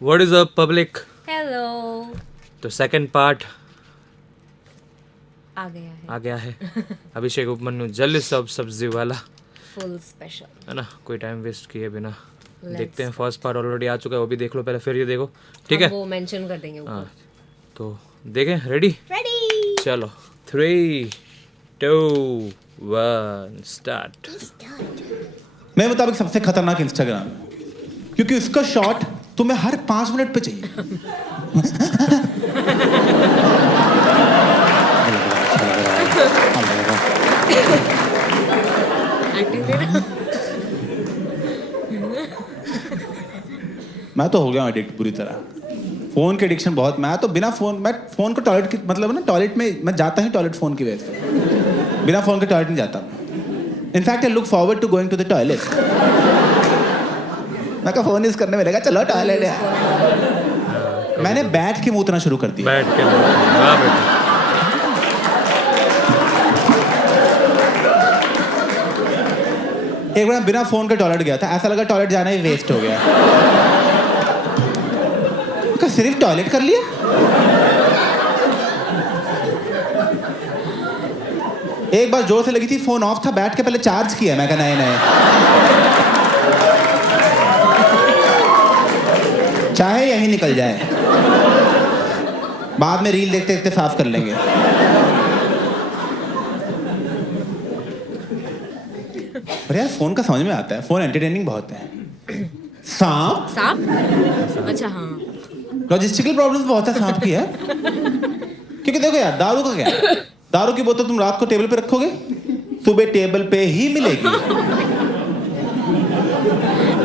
What is up, public? Hello तो second part आ गया है आ गया है अभिषेक उपमन्यु जल्दी सब सब्जी वाला, फुल स्पेशल। है ना। कोई टाइम वेस्ट किए बिना देखते हैं। फर्स्ट पार्ट ऑलरेडी आ चुका है, वो भी देख लो पहले, फिर ये देखो, ठीक है। वो मेंशन कर देंगे हाँ, ऊपर। तो देखें। रेडी? रेडी। चलो 3, 2, 1 स्टार्ट। मेरे मुताबिक सबसे खतरनाक इंस्टाग्राम, क्योंकि उसका शॉट तुम्हें हर 5 मिनट पे चाहिए। एक्टिंग दे रहा। मैं तो हो गया हूँ एडिक्ट पूरी तरह। फोन की एडिक्शन बहुत। मैं तो बिना फोन, मैं फोन को टॉयलेट की मतलब ना, टॉयलेट में मैं जाता ही टॉयलेट फोन की वजह से। बिना फोन के टॉयलेट नहीं जाता। In fact I look forward to going to the toilet. मैं का फोन यूज करने मिलेगा, चलो टॉयलेट है। मैंने बैठ के मूतना शुरू कर दिया। बैठ के वाह बेटा। एक बार बिना फोन के टॉयलेट गया था, ऐसा लगा टॉयलेट जाना ही वेस्ट हो गया। क्या सिर्फ टॉयलेट कर लिया? एक बार जोर से लगी थी, फोन ऑफ था, बैठ के पहले चार्ज किया। मैं कहा नहीं नहीं, चाहे यही निकल जाए, बाद में रील देखते देखते साफ कर लेंगे। अरे यार फोन का समझ में आता है, फोन एंटरटेनिंग बहुत है। सांप, सांप? अच्छा हाँ। लॉजिस्टिकल प्रॉब्लम्स बहुत है सांप की, है। क्योंकि देखो यार, दारू का क्या है? दारू की बोतल तुम रात को टेबल पे रखोगे, सुबह टेबल पे ही मिलेगी।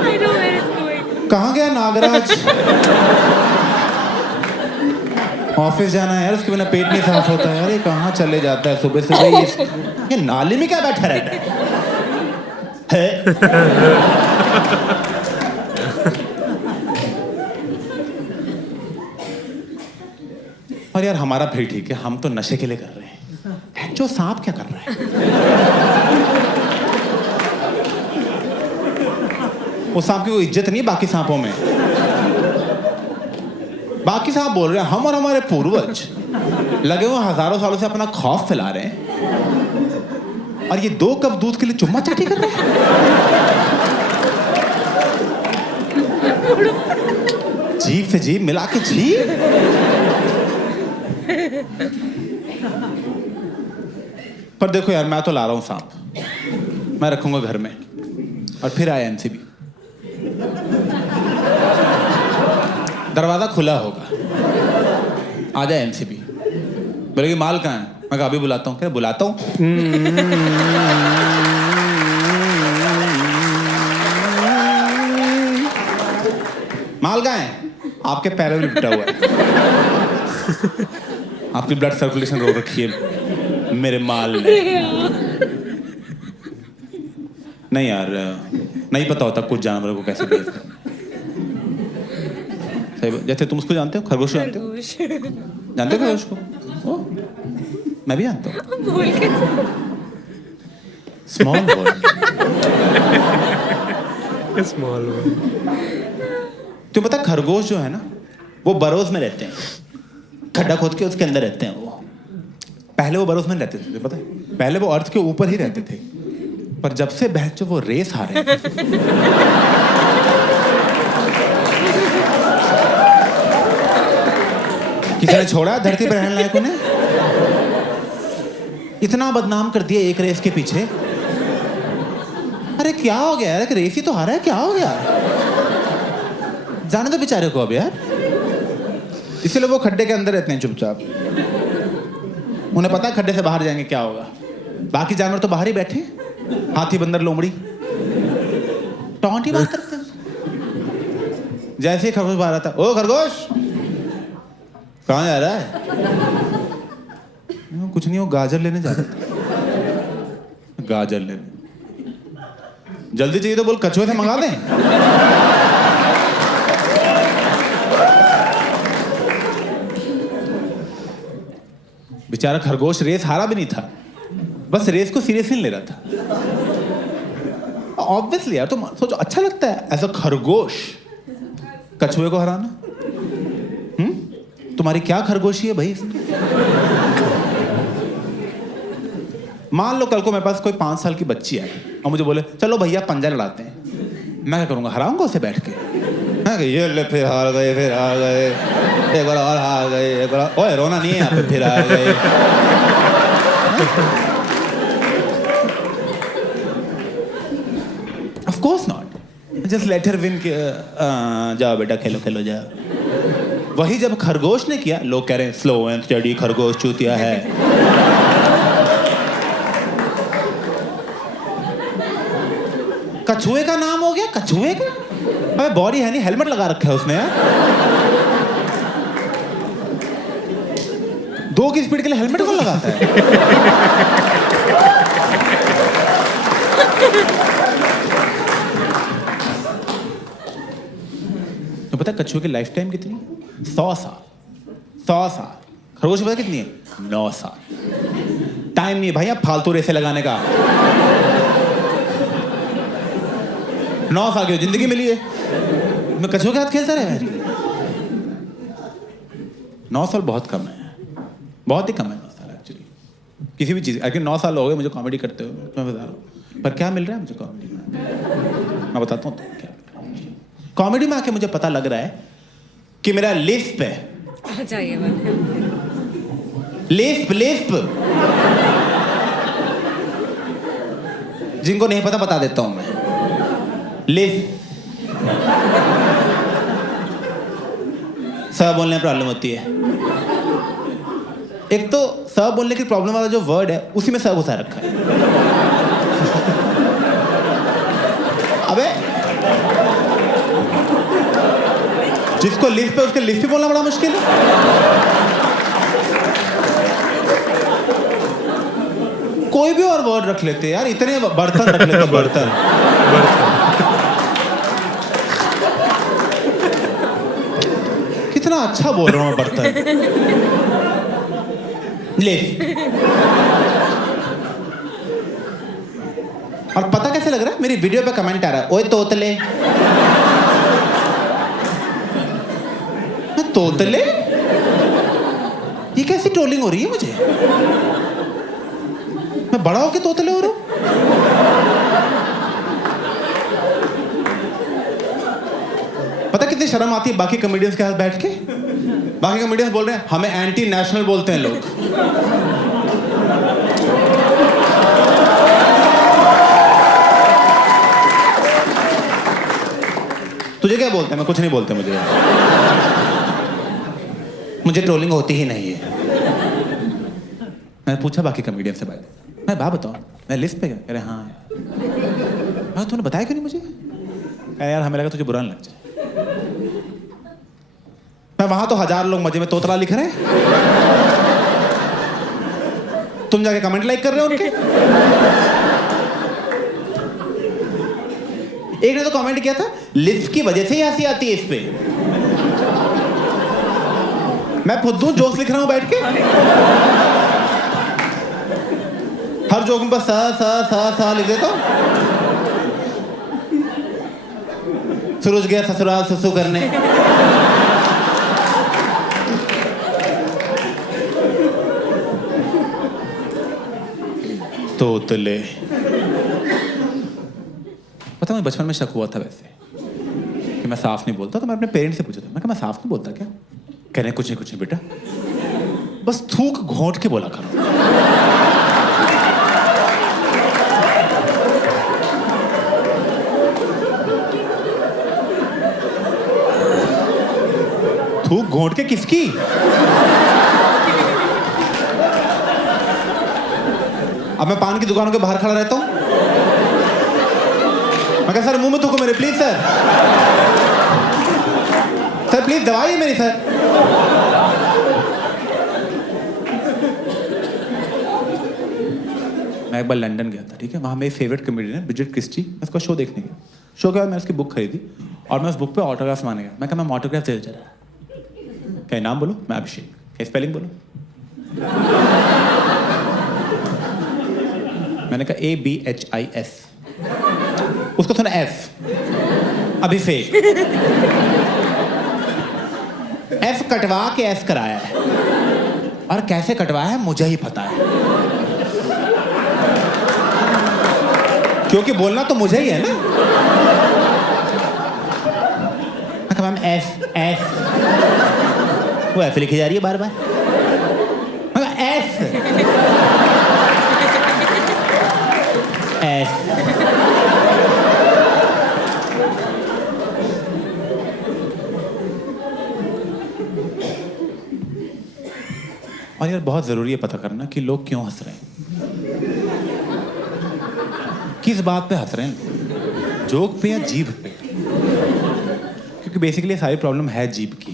I know where it's going. कहाँ गया नागराज? ऑफिस जाना है यार, उसके बिना पेट नहीं साफ होता है यार। ये कहाँ चले जाता है सुबह सुबह? ये नाली में क्या बैठा रहता है? और यार हमारा फिर ठीक है, हम तो नशे के लिए कर रहे हैं। जो सांप क्या कर रहा है? वो सांप की कोई इज्जत नहीं है बाकी सांपों में। बाकी सांप बोल रहे हैं हम और हमारे पूर्वज लगे हुए हजारों सालों से अपना खौफ फैला रहे हैं, और ये 2 कप दूध के लिए चुम्मा चाटी कर रहे हैं। जीभ से जीभ मिला के जीभ। पर देखो यार, मैं तो ला रहा हूं सांप, मैं रखूंगा घर में। और फिर आया एमसीबी, दरवाजा खुला होगा, आ जाए एमसीबी, बोलेगी माल कहाँ है? मैं कहा अभी बुलाता हूँ। क्या बुलाता हूँ? माल कहाँ है? आपके पैरों में लिपटा हुआ है। आपकी ब्लड सर्कुलेशन रोक रखी है मेरे माल ने। नहीं यार, नहीं पता होता कुछ जानवरों को कैसे बेच करना। सही बात। जैसे तुम उसको जानते हो, खरगोश जानते हो? जानते हो खरगोश को? ओ, मैं भी जानता हूँ। बोल के स्मॉल बॉय। स्मॉल। तुम्हें पता खरगोश जो है ना, वो बरोज में रहते हैं, खड्डा खोद के उसके अंदर रहते हैं वो। पहले वो बरोज में रहते थे, पता है? पहले वो अर्थ के ऊपर ही रहते थे, पर जब से बहन जो वो रेस आ रहे हैं, किसी ने छोड़ा धरती पर रहने लायक उन्हें? इतना बदनाम कर दिया एक रेस के पीछे। अरे क्या हो गया यार, एक रेस ही तो हारा है, क्या हो गया? जाने दो बेचारे को अब यार। इसलिए वो खड्डे के अंदर रहते हैं चुपचाप। उन्हें पता है खड्डे से बाहर जाएंगे क्या होगा। बाकी जानवर तो बाहर ही बैठे, हाथी, बंदर, लोमड़ी, टॉन्ट ही बात करते हैं। जैसे ही खरगोश बाहर आता, ओ खरगोश कहाँ जा रहा है? कुछ नहीं, वो गाजर लेने जा रहा था। गाजर लेने जल्दी चाहिए तो बोल कछुए से मंगा दें। बेचारा खरगोश रेस हारा भी नहीं था, बस रेस को सीरियसली नहीं ले रहा था। ऑब्वियसली यार, तो सोचो अच्छा लगता है एज अ खरगोश कछुए को हराना? तुम्हारी क्या खरगोशी है भाई? मान लो कल को मेरे पास कोई 5 साल की बच्ची है और मुझे बोले चलो भैया पंजा लड़ाते हैं, मैं क्या करूँगा? हराऊंगा उसे बैठ के? मैं ये ले फिर हार गए, फिर हार गए, एक बार और हार गए, एक बार ओए रोना नहीं है यहाँ पे, फिर हार गए। Of course not, just let her win. जाओ बेटा खेलो खेलो जाओ। वही जब खरगोश ने किया, लोग कह रहे हैं स्लो एंड स्टडी खरगोश चूतिया है। कछुए का नाम हो गया, कछुए का? अबे बॉडी है नहीं, हेलमेट लगा रखा है उसने यार। 2 की स्पीड के लिए हेलमेट कौन लगाता है? तो पता कछुए की लाइफ टाइम कितनी? 100 साल। 100 साल। खरगोश की पता कितनी है? 9 साल। टाइम नहीं है भाई आप फालतू रेसे लगाने का। 9 साल की जिंदगी मिली है, मैं कछुए के हाथ खेलता रहा। 9 साल बहुत कम है, बहुत ही कम है 9 साल एक्चुअली किसी भी चीज़। अगर 9 साल हो गए मुझे कॉमेडी करते हुए, मैं बता रहा हूँ, पर क्या मिल रहा है मुझे कॉमेडी में? मैं बताता हूँ तो क्या कॉमेडी में आके मुझे पता लग रहा है कि मेरा लिस्प है। अच्छा ये बात है। लिस्प लिस्प जिनको नहीं पता बता देता हूँ मैं। लिस्प स बोलने में प्रॉब्लम होती है। एक तो स बोलने की प्रॉब्लम वाला जो वर्ड है उसी में स घुसा रखा है। अबे जिसको लिस्प है उसके लिस्प ही बोलना बड़ा मुश्किल है। कोई भी और वर्ड रख लेते यार, इतने बर्तन रख लेते। बर्तन कितना अच्छा बोल रहा हूँ मैं, बर्तन। लिफ्ट। और पता कैसे लग रहा है? मेरी वीडियो पे कमेंट आ रहा है, ओए तोतले। तोतले? ये कैसी ट्रोलिंग हो रही है मुझे? मैं बड़ा होके तोतले हो रहा हूँ? पता कितनी शर्म आती है बाकी कॉमेडियंस के साथ बैठ के? बाकी कॉमेडियंस बोल रहे हैं हमें एंटी नेशनल बोलते हैं लोग। तुझे क्या बोलते हैं? मैं कुछ नहीं बोलते मुझे ट्रोलिंग होती ही नहीं है। मैंने पूछा बाकी कॉमेडियन से, भाई मैं बात बताओ मैं लिस्ट पे गया? कह रहे हाँ यार। तूने बताया क्यों नहीं मुझे? यार हमें लगा तुझे बुरा नहीं लग जाए। मैं वहां तो 1000 लोग मजे में तोतला लिख रहे हैं, तुम जाके कमेंट लाइक कर रहे हो उनके। एक ने तो कमेंट किया था लिस्ट की वजह से ही हंसी आती है इस पे। मैं खुद हूं जोक्स लिख रहा हूं बैठ के, हर जोक में बस सा लिख देता हूं। सूरज गया ससुराल सुसु करने। तोतले। पता मुझे बचपन में शक हुआ था वैसे कि मैं साफ नहीं बोलता, तो मैं अपने पेरेंट्स से पूछा था, मैं साफ नहीं बोलता क्या? कह रहे कुछ नहीं बेटा, बस थूक घोंट के बोला करो। थूक घोंट के किसकी? अब मैं पान की दुकानों के बाहर खड़ा रहता हूं, मैं कहा सर मुंह में थूको मेरे, प्लीज सर, सर प्लीज दवाई है मेरी सर। मैं एक बार लंदन गया था, ठीक है, वहाँ मेरी फेवरेट कॉमेडियन है ब्रिजेट क्रिस्टी, मैं उसका शो देखने गया। शो के बाद मैं उसकी बुक खरीदी और मैं उस बुक पे ऑटोग्राफ मांगने गया। मैं कहा मैं ऑटोग्राफ दे जरा। क्या नाम बोलो? मैं अभिषेक। क्या स्पेलिंग बोलो? मैंने कहा ABHIS, उसको सुना F, अभिषेक। एफ कटवा के एस कराया है, और कैसे कटवाया है मुझे ही पता है, क्योंकि बोलना तो मुझे ही है ना। मैम एस एस, वो एफ लिखी जा रही है बार बार, एस एस। और यार बहुत जरूरी है पता करना कि लोग क्यों हंस रहे हैं, किस बात पे हंस रहे हैं, जोक पे या जीभ पे। क्योंकि बेसिकली सारी प्रॉब्लम है जीभ की।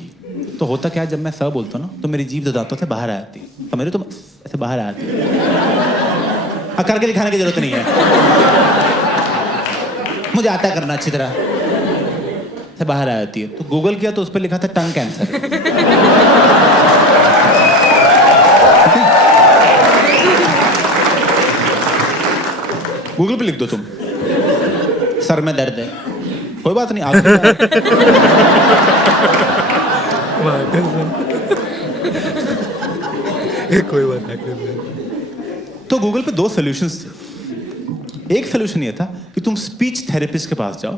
तो होता क्या है, जब मैं स बोलता हूँ ना तो मेरी जीभ तो दांतों से बाहर आ जाती है, तो मेरे तो ऐसे बाहर आ जाती है। हाँ, करके दिखाने की जरूरत नहीं है, मुझे आता है करना अच्छी तरह से बाहर आ जाती है। तो गूगल किया तो उस पर लिखा था टंग कैंसर। गूगल पे लिख दो तुम सर में दर्द है, कोई बात नहीं, आगे कोई बात नहीं। तो गूगल पे 2 सॉल्यूशंस थे। एक सॉल्यूशन ये था कि तुम स्पीच थेरेपिस्ट के पास जाओ।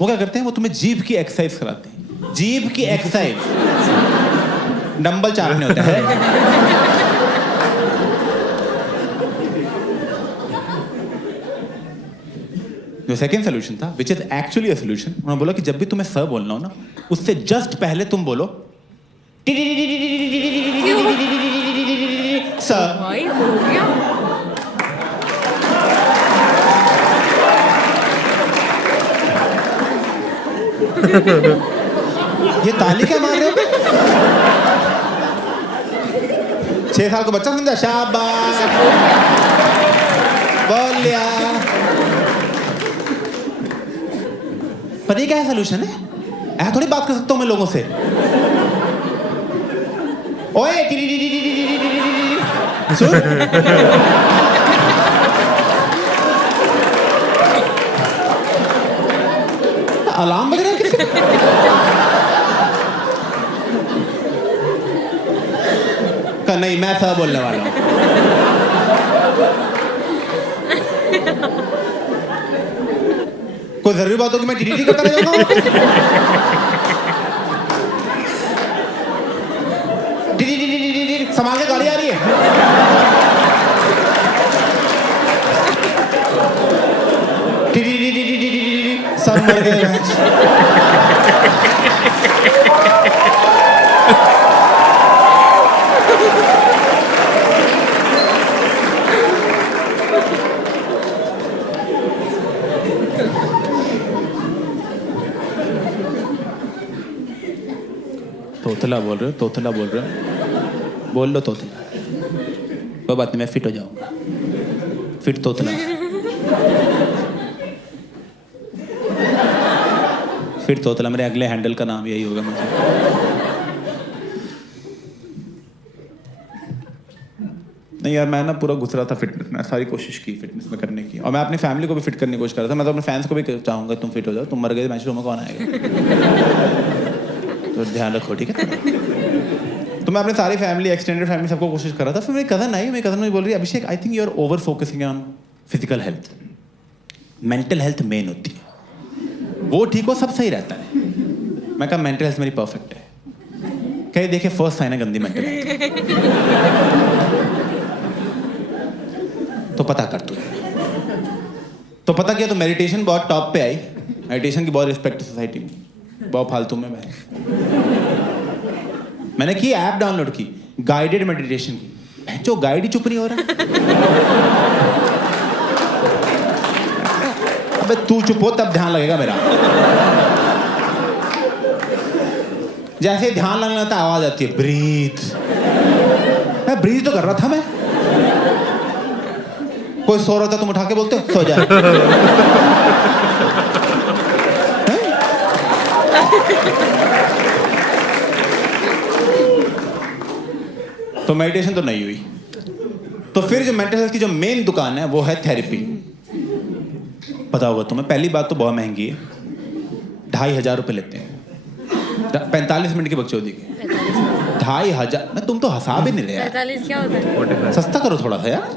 वो क्या करते हैं, वो तुम्हें जीभ की एक्सरसाइज कराते हैं। जीभ की एक्सरसाइज, डंबल चापने होता है। जो सेकेंड सोल्यूशन था, which is actually a solution, उन्होंने बोला कि जब भी तुम्हें सर बोलना हो ना, उससे जस्ट पहले तुम बोलो सर। भाई हो गया। ये ताली क्या मार रहे हो? 6 साल को बच्चा समझा, शाबाश बोल लिया। पर ये क्या है सोल्यूशन है? ऐसा थोड़ी बात कर सकता हूं मैं लोगों से। ओए सुन, अलार्म बज रहा है किसी? का नहीं, मैं सब बोलने वाला हूं। कोई जरूरी बात हो कि मैं टीटी करता रह जाऊंगा? संभाल के, गाड़ी आ रही है। सब मर गए। तोतला बोल रहे हो, तोतला बोल रहे हो, बोल लो तोतला, कोई बात नहीं, मैं फिट हो जाऊंगा। फिट तोतला, फिट तोतला, मेरे अगले हैंडल का नाम यही होगा मुझे। नहीं यार, मैं ना पूरा घुस रहा था फिटनेस में, सारी कोशिश की फिटनेस में करने की, और मैं अपनी फैमिली को भी फिट करने की कोशिश कर रहा था। मैं तो अपने फैंस को भी चाहूंगा तुम फिट हो जाओ, तुम मर गए मैच शो में कौन आएगा? तो ध्यान रखो, ठीक है? तो मैं अपने सारी फैमिली, एक्सटेंडेड फैमिली, सबको कोशिश कर रहा था। फिर मेरी कज़न आई, मेरी कज़न मुझे बोल रही है, Abhishek I think you are over focusing on physical health, mental health main होती है, वो ठीक हो सब सही रहता है। मैं कहा मेंटल हेल्थ मेरी परफेक्ट है। कहीं देखे फर्स्ट साइन है गंदी मेंटल हेल्थ, तो पता कर तू। तो पता किया तो मेडिटेशन बहुत टॉप पे आई। मेडिटेशन की बहुत रिस्पेक्ट है सोसाइटी में, बहुत फालतू में मैंने की ऐप डाउनलोड की, गाइडेड मेडिटेशन की। जो गाइड ही चुप नहीं हो रहा। अबे तू चुप हो तब ध्यान लगेगा मेरा। जैसे ध्यान लगने लगता आवाज आती है, ब्रीथ। मैं ब्रीथ तो कर रहा था मैं। कोई सो रहा था, तुम उठा के बोलते हो सो जा। तो मेडिटेशन तो नहीं हुई। तो फिर जो मेंटल हेल्थ की जो मेन दुकान है वो है थेरेपी। पता होगा तुम्हें, पहली बात तो बहुत महंगी है, 2500 रुपये लेते हैं। 45 मिनट की बकचोदी की 2500 मैं तुम तो हंसा भी नहीं रहे यार 45 क्या होता है? 45 सस्ता करो थोड़ा सा यार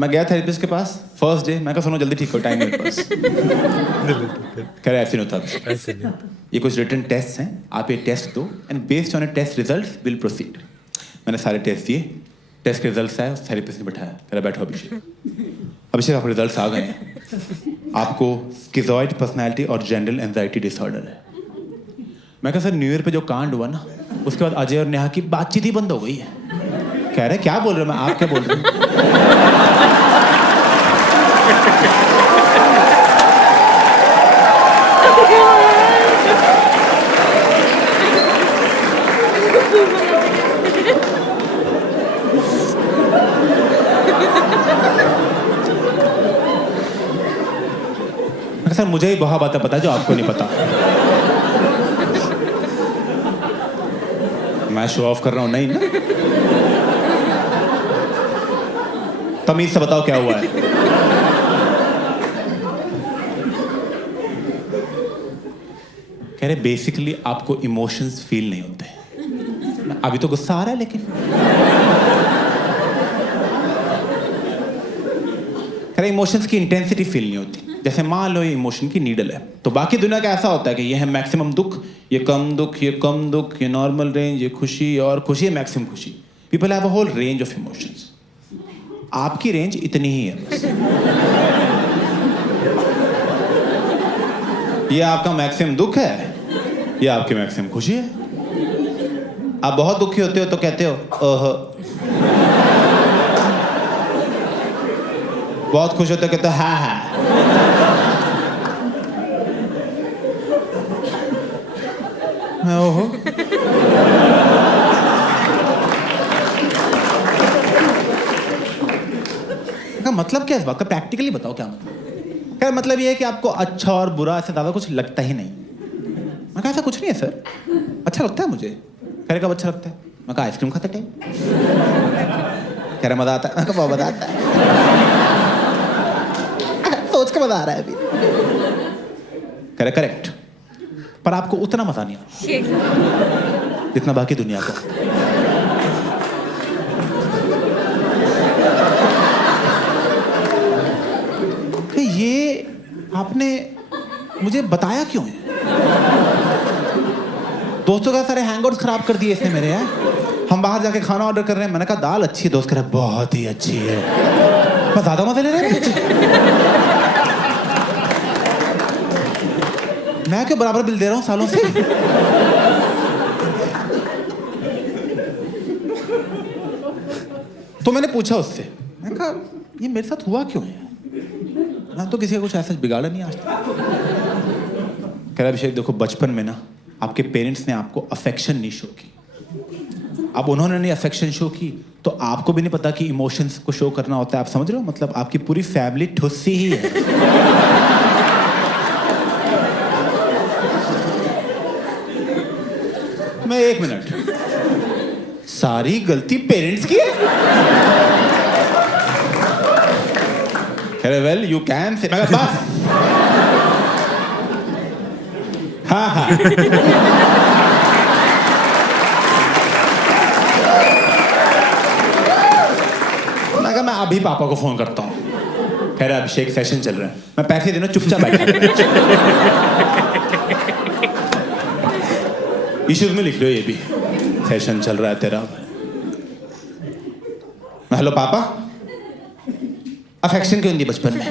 मैं गया थेरेपिस्ट के पास फर्स्ट डे मैं कहा सुनो जल्दी ठीक हो टाइम मेरे पास कह रहे ऐसे नहीं होता ऐसे नहीं ये कुछ रिटन टेस्ट हैं आप ये टेस्ट दो and based on a test results will proceed मैंने सारे टेस्ट दिए टेस्ट के रिजल्ट्स आए थेरेपिस्ट ने बैठाया कह रहा बैठो अभिषेक आपके रिजल्ट्स आ गए हैं आपको स्किज़ॉइड पर्सनैलिटी और जनरल एंजाइटी डिसऑर्डर है मैं कहा सर न्यू ईयर पे जो कांड हुआ ना उसके बाद अजय और नेहा की बातचीत ही बंद हो गई है कह रहे क्या बोल रहे हो मैं आप क्या बोल रहा हूँ सर मुझे ही बहुत बातें पता है जो आपको नहीं पता मैं शो ऑफ कर रहा हूं नहीं ना तमीज से बताओ क्या हुआ है कह रहे बेसिकली आपको इमोशंस फील नहीं होते अभी तो गुस्सा आ रहा है लेकिन कह रहे इमोशंस की इंटेंसिटी फील नहीं होती जैसे मान लो ये इमोशन की नीडल है तो बाकी दुनिया का ऐसा होता है कि ये है मैक्सिमम दुख ये कम दुख ये कम दुख ये नॉर्मल रेंज ये खुशी और खुशी है मैक्सिमम खुशी people have a whole range of emotions आपकी रेंज इतनी ही है बस ये आपका मैक्सिमम दुख है ये आपकी मैक्सिमम खुशी है आप बहुत दुखी होते हो तो कहते हो ओह बहुत खुश होते हो कहते हो हाँ हाँ मैं ओहो का मतलब क्या है इस बात का प्रैक्टिकली बताओ क्या मतलब क्या मतलब ये है कि आपको अच्छा और बुरा ऐसे ज़्यादा कुछ लगता ही नहीं मैं कहा ऐसा कुछ नहीं है सर अच्छा लगता है मुझे कह रहे कब अच्छा लगता है मैं कहा आइसक्रीम खाते टाइम कह रहा मज़ा आता है मैं कहा बहुत मज़ा आता है सोच के मज़ा आ रहा है अभी कह रहे करेक्ट पर आपको उतना मज़ा नहीं आता जितना बाकी दुनिया को तो ये आपने मुझे बताया क्यों है दोस्तों का सारे हैंगआउट्स खराब कर दिए इसने मेरे यार हम बाहर जाके खाना ऑर्डर कर रहे हैं मैंने कहा दाल अच्छी है दोस्त कह रहा बहुत ही अच्छी है मैं ज़्यादा मज़े ले रहा है मैं क्यों बराबर बिल दे रहा हूँ सालों से तो मैंने पूछा उससे मैंने कहा ये मेरे साथ हुआ क्यों है मैं तो किसी का कुछ ऐसा बिगाड़ा नहीं आज तक कह रहा अभिषेक देखो बचपन में ना आपके पेरेंट्स ने आपको अफेक्शन नहीं शो की अब उन्होंने नहीं अफेक्शन शो की तो आपको भी नहीं पता कि इमोशंस को शो करना होता है आप समझ रहे हो मतलब आपकी पूरी फैमिली ठुस्सी ही है मैं 1 मिनट सारी गलती पेरेंट्स की है वेल यू कैन से बस हाँ हाँ मैं अभी पापा को फोन करता हूँ कह रहा अभिषेक सेशन चल रहा है मैं पैसे देना चुपचाप बैठा इश्यूज में लिख लो ये भी सेशन चल रहा है तेरा हेलो पापा अफेक्शन क्यों दी बचपन में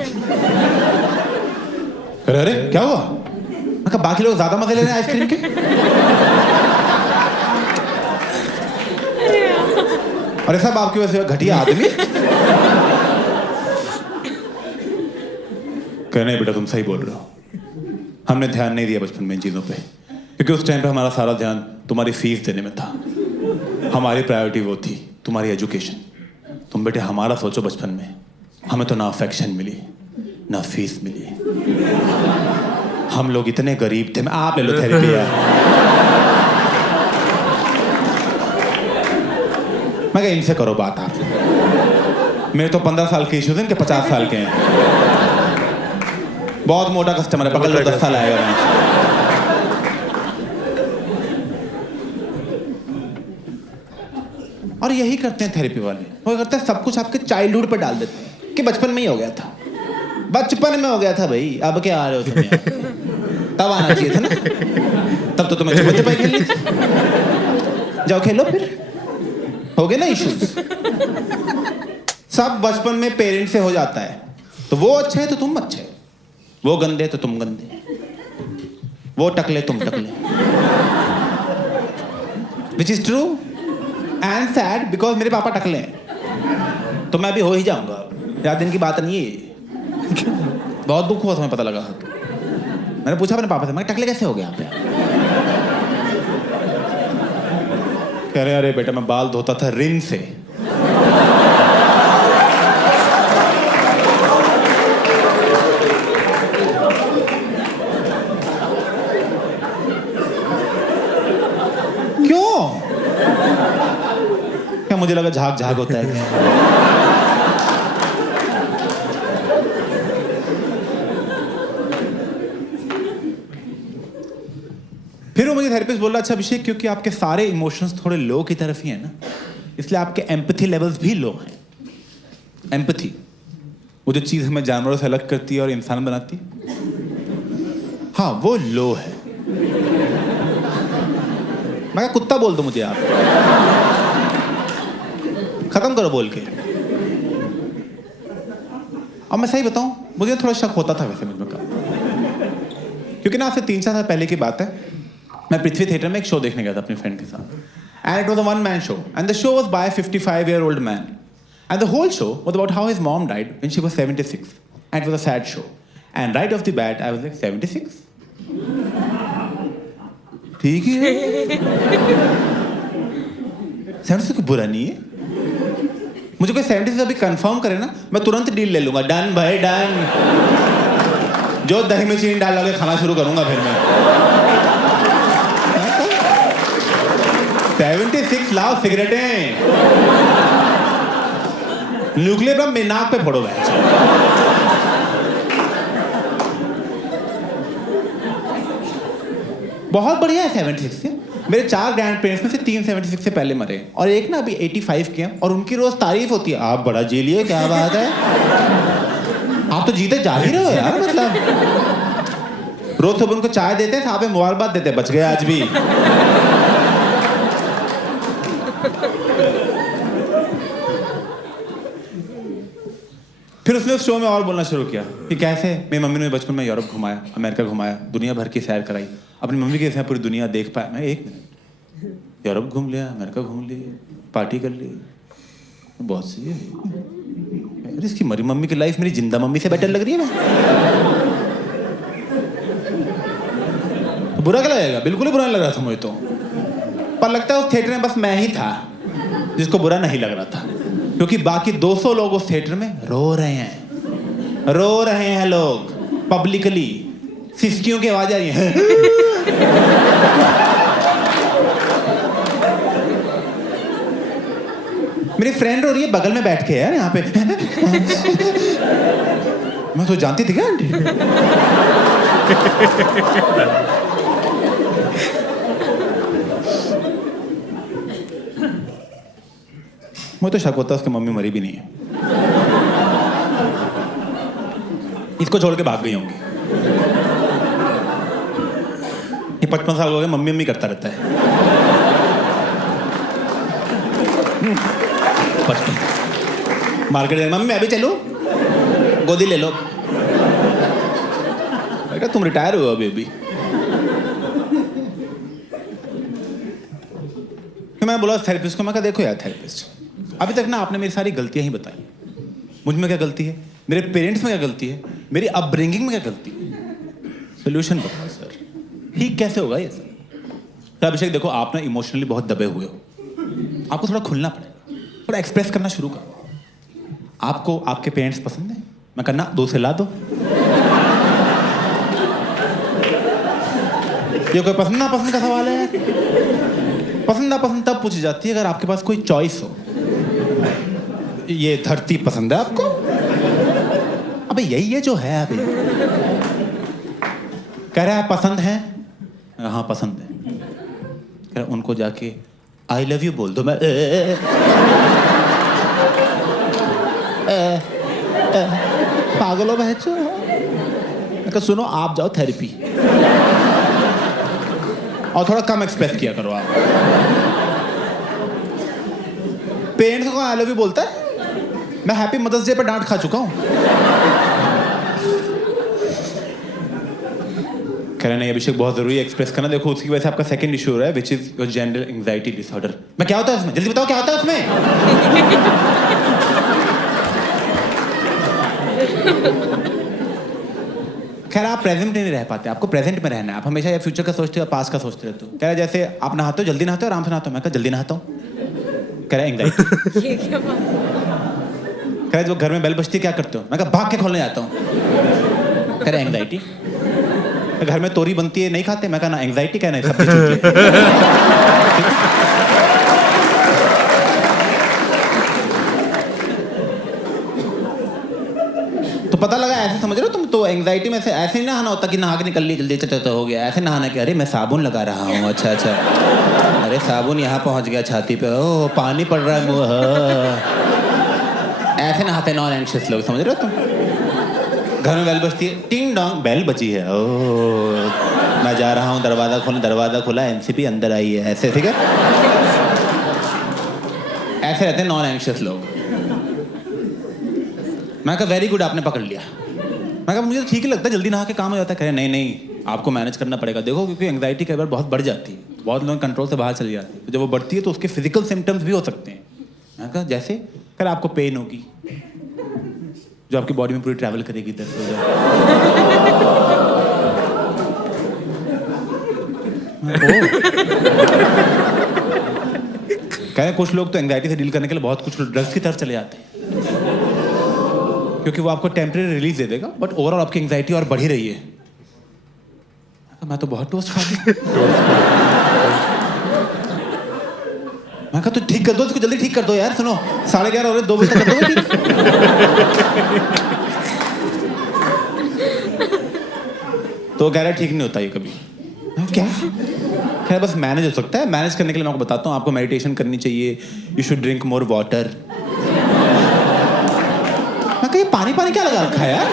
अरे क्या हुआ मैं कहा बाकी लोग ज्यादा मजे ले रहे हैं आइसक्रीम के अरे सब आपकी वजह से घटिया आदमी कहने बेटा तुम सही बोल रहे हो हमने ध्यान नहीं दिया बचपन में इन चीजों पे क्योंकि उस टाइम पे हमारा सारा ध्यान तुम्हारी फीस देने में था हमारी प्रायोरिटी वो थी तुम्हारी एजुकेशन तुम बेटे हमारा सोचो बचपन में हमें तो ना अफेक्शन मिली ना फीस मिली हम लोग इतने गरीब थे आप ले लो थेरेपी यार मैं कहा इनसे करो बात आप मेरे तो 15 साल के इश्यूज हैं इनके 50 साल के हैं बहुत मोटा कस्टमर है पकड़ लो 10 साल आएगा और यही करते हैं थेरेपी वाले, वो करते हैं सब कुछ आपके चाइल्डहुड पे डाल देते हैं कि बचपन में ही हो गया था, बचपन में हो गया था भाई, अब क्या आ रहे हो तुम यहाँ? तब आना चाहिए था ना, तब तो तुम्हें छुपा छुपाई खेलनी थी। जाओ खेलो फिर, हो गए ना इश्यूज। सब बचपन में पेरेंट्स से हो जाता है, तो वो अच्छे है तो तुम अच्छे, वो गंदे तो तुम गंदे, वो टकले तुम टकले। Which is true and sad because मेरे पापा टकले हैं, तो मैं भी हो ही जाऊंगा। ज्यादा दिन की बात नहीं है, बहुत दुख हुआ, तुम्हें पता लगा। मैंने पूछा अपने पापा से, मैं टकले कैसे हो गया आप? कह रहे अरे बेटा मैं बाल धोता था रिन से। क्यों? क्या मुझे लगा झाग झाग होता है। फिर वो मुझे थेरेपिस्ट बोल रहा, अच्छा अभिषेक क्योंकि आपके सारे इमोशंस थोड़े लो की तरफ ही है ना, इसलिए आपके एम्पैथी लेवल्स भी लो हैं। एम्पैथी वो जो चीज़ हमें जानवरों से अलग करती है और इंसान बनाती है, हाँ वो लो है। मैं कुत्ता बोल दो मुझे आप, खत्म करो बोल के। अब मैं सही बताऊं, मुझे थोड़ा शक होता था वैसे मुझ में, क्योंकि ना आज से 3-4 साल पहले की बात है, मैं पृथ्वी थिएटर में एक शो देखने गया था अपने फ्रेंड के साथ, and it was a one man show and the show was by 55-year-old man and the whole show was about how his mom died when she was 76 and it was a sad show and right off the bat I was like 76 ठीक है 76 कोई बुरा नहीं है, मुझे कोई 76 अभी confirm करे ना, मैं तुरंत डील ले लूंगा, डन भाई डन, जो दही में चीनी डाल के खाना शुरू करूंगा फिर मैं। 76 लाओ सिगरेटें, न्यूक्लियर बम में नाक पे फोड़ो बैच। बहुत बढ़िया है 76 से। मेरे 4 ग्रैंड पेरेंट्स में से 3 76 से पहले मरे और एक ना अभी 85 के हैं, और उनकी रोज तारीफ होती है, आप बड़ा जी लिए, क्या बात है, आप तो जीते जा ही रहे हो यार। मतलब रोज सुबह उनको चाय देते हैं, साथ में मुबारकबाद देते हैं, बच गए आज भी। फिर उसने उस शो में और बोलना शुरू किया कि कैसे मेरी मम्मी ने बचपन में यूरोप घुमाया, अमेरिका घुमाया, दुनिया भर की सैर कराई, अपनी मम्मी के साथ पूरी दुनिया देख पाया। मैं 1 मिनट, यूरोप घूम लिया, अमेरिका घूम ली, पार्टी कर ली, बहुत सही है। इसकी मरी मम्मी की लाइफ मेरी जिंदा मम्मी से बेटर लग रही है। तो बुरा क्या लगेगा? बिल्कुल ही बुरा नहीं लग रहा था मुझे तो, पर लगता है उस थिएटर में बस मैं ही था जिसको बुरा नहीं लग रहा था, क्योंकि बाकी 200 लोग उस थिएटर में रो रहे हैं लोग पब्लिकली, सिसकियों की आवाज आ रही है। मेरी फ्रेंड रो रही है बगल में बैठ के यार यहाँ पे। मैं तो जानती थी क्या आंटी? मुझे तो शक होता है उसकी मम्मी मरी भी नहीं है, इसको छोड़ के भाग गई होंगी। ये 55 साल हो गए, मम्मी मम्मी करता रहता है। 55 मार्केट में, मम्मी मैं भी चलूं, गोदी ले लो। बेटा तुम रिटायर हुए अभी अभी। तो मैं बोला थेरेपिस्ट को, मैं कहा देखो यार थेरेपिस्ट, अभी तक ना आपने मेरी सारी गलतियां ही बताई। मुझ में क्या गलती है, मेरे पेरेंट्स में क्या गलती है, मेरी अपब्रिंगिंग में क्या गलती है, सोल्यूशन बताओ सर, ठीक कैसे होगा ये सर? तो अभिषेक देखो, आप ना इमोशनली बहुत दबे हुए हो, आपको थोड़ा खुलना पड़ेगा, थोड़ा एक्सप्रेस करना शुरू करो। आपको आपके पेरेंट्स पसंद है? मैं कहना 2 से ला दो। ये कोई पसंद ना पसंद का सवाल है? पसंद ना पसंद तब पूछी जाती है अगर आपके पास कोई चॉइस हो। ये धरती पसंद है आपको? अबे यही है जो है अभी। कह रहा है पसंद है? हाँ पसंद है। कह रहा उनको जाके आई लव यू बोल दो, मैं पागल हो बहचो। मैं कहा सुनो, आप जाओ थेरेपी और थोड़ा कम एक्सप्रेस किया करो आप। पेरेंट्स को आई लव यू बोलता है? मैं हैप्पी मदर्स डे पर डांट खा चुका हूं। कह रहे नहीं अभिषेक, बहुत जरूरी है एक्सप्रेस करना। देखो उसकी वजह से आपका सेकंड इशू हो रहा है, which is your gender anxiety disorder. मैं क्या होता है उसमें, जल्दी बताओ क्या होता है उसमें? खैर आप प्रेजेंट में नहीं रह पाते, आपको प्रेजेंट में रहना है। आप हमेशा या फ्यूचर का सोचते हो या पास्ट का सोचते रहते हो। कह रहे जैसे आप नहाते हो, जल्दी नहाते हो, आराम से नहाते हो। मैं कहा जल्दी नहाता हूँ। कह रहे एंजाइटी। ये क्या बात? कह रहे जो घर में बेल बजती है क्या करते हो? मैं कहा भाग के खोलने जाता हूँ। कह रहे एंजाइटी। घर में तोरी बनती है नहीं खाते? मैं कहा ना एंजाइटी क्या, नहीं सब्जी छूटी है। तो पता लगा ऐसे समझ रहे हो तुम तो, एंजाइटी में से ऐसे ही नहाना होता कि नहा के निकल ली जल्दी चलते हो गया। ऐसे नहाना कि अरे मैं साबुन लगा रहा हूँ, अच्छा अच्छा, अरे साबुन यहाँ पहुँच गया छाती पे, ओ पानी पड़ रहा है मुँह। ऐसे नहाते नॉन एंशियस लोग, समझ रहे हो तुम? घर में बेल बजती है, टिंग डोंग, बेल बची है, ओ मैं जा रहा हूँ दरवाजा खोलने, दरवाजा खुला, एनसीपी अंदर आई है, ऐसे ठीक है। ऐसे रहते हैं नॉन एंशियस लोग। मैं कहा वेरी गुड, आपने पकड़ लिया। मैं कहा मुझे तो ठीक ही लगता है, जल्दी नहा के काम हो जाता है। कह रहे नहीं नहीं, आपको मैनेज करना पड़ेगा। देखो क्योंकि एंग्जाइटी कई बार बहुत बढ़ जाती है, बहुत लोग कंट्रोल से बाहर चली जाती है। तो जब वो बढ़ती है तो उसके फिजिकल सिम्टम्स भी हो सकते हैं। मैं कहा जैसे, कह आपको पेन होगी जो आपकी बॉडी में पूरी ट्रैवल करेगी 10 बजे। कह रहे कुछ लोग तो एंग्जाइटी से डील करने के लिए बहुत कुछ ड्रग्स की तरफ चले जाते हैं, क्योंकि वो आपको टेम्परेरी रिलीज दे देगा, बट ओवरऑल आपकी एंग्जाइटी और बढ़ ही रही है। मैं तो बहुत टोस्ट खा लिया। मैं कहा तो ठीक कर दो इसको, जल्दी ठीक कर दो यार। सुनो 11:30 हो रहे, 2 बजे तक कर दोगे ठीक? तो कह रहा ठीक नहीं होता ये कभी। क्या? खैर बस मैनेज हो सकता है। मैनेज करने के लिए मैं आपको बताता हूँ, आपको मेडिटेशन करनी चाहिए, you should drink more water. मैं कहा ये पानी पानी क्या लगा रखा है यार?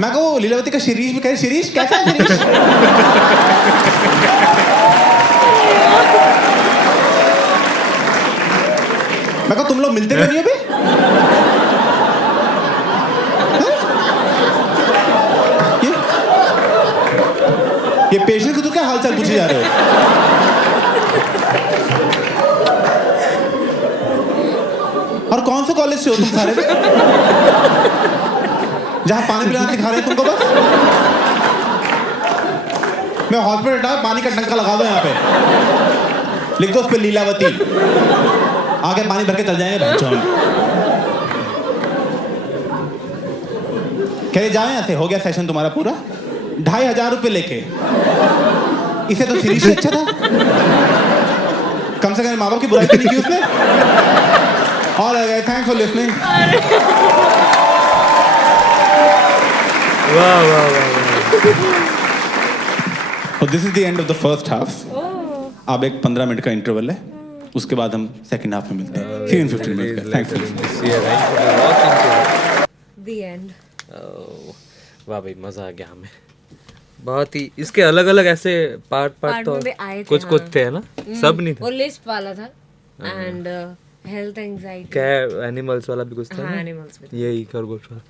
मैं कहा वो लीलावती का शिरीष भी कह रही, शिरीष कैसा है शिरीष? मैं कहा तुम लोग मिलते क्यों नहीं अभी? ये पेशेंट को तो क्या हालचाल पूछे जा रहे हो? और कौन से कॉलेज से हो तुम सारे? जहां पानी पिलाना सिखा रहे हैं तुमको बस? मैं हॉस्पिटल था, पानी का टंका लगा दो यहाँ पे, लिख दो उस पे लीलावती, आगे पानी भर के चल जाएंगे बच्चों में। कह जाओ यहाँ से, हो गया सेशन तुम्हारा पूरा, 2500 रुपये लेके। इसे तो सीरीज से अच्छा था, कम से कम माँ बाप की बुराई तो नहीं की उसने। और थैंक्स फॉर लिसनिंग। वाह वाह वाह। So this is the end of the first half. अब एक 15 मिनट का इंटरवल है, उसके बाद हम सेकंड हाफ में मिलते हैं। See you in 15 minutes. Thanks for listening. The end. वाह भाई मजा आ गया हमें बहुत ही। इसके अलग अलग ऐसे पार्ट तो में भी आए थे, कुछ हाँ। कुछ थे ना, सब नहीं वो थे। लिस्ट वाला था एंड हेल्थ एंजाइटी, क्या एनिमल्स वाला भी कुछ था हाँ ना? एनिमल्स में यही खरगोश वाला।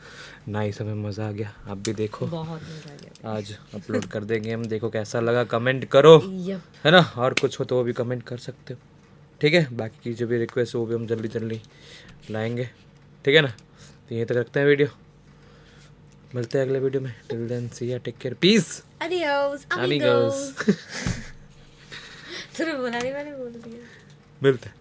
नाइस, हमें मजा आ गया। आप भी देखो, बहुत मजा आ गया। आज अपलोड कर देंगे हम, देखो कैसा लगा, कमेंट करो Yep. है ना। और कुछ हो तो वो भी कमेंट कर सकते हो, ठीक है। बाकी की जो भी रिक्वेस्ट हो वो भी हम जल्दी जल्दी लाएंगे, ठीक है ना। तो यहीं तक रखते हैं वीडियो, मिलते हैं अगले वीडियो में। Till then see ya, take care, peace, Adios, amigos. amigos। तूने बोला नहीं, मैंने बोल दिया। मिलते हैं।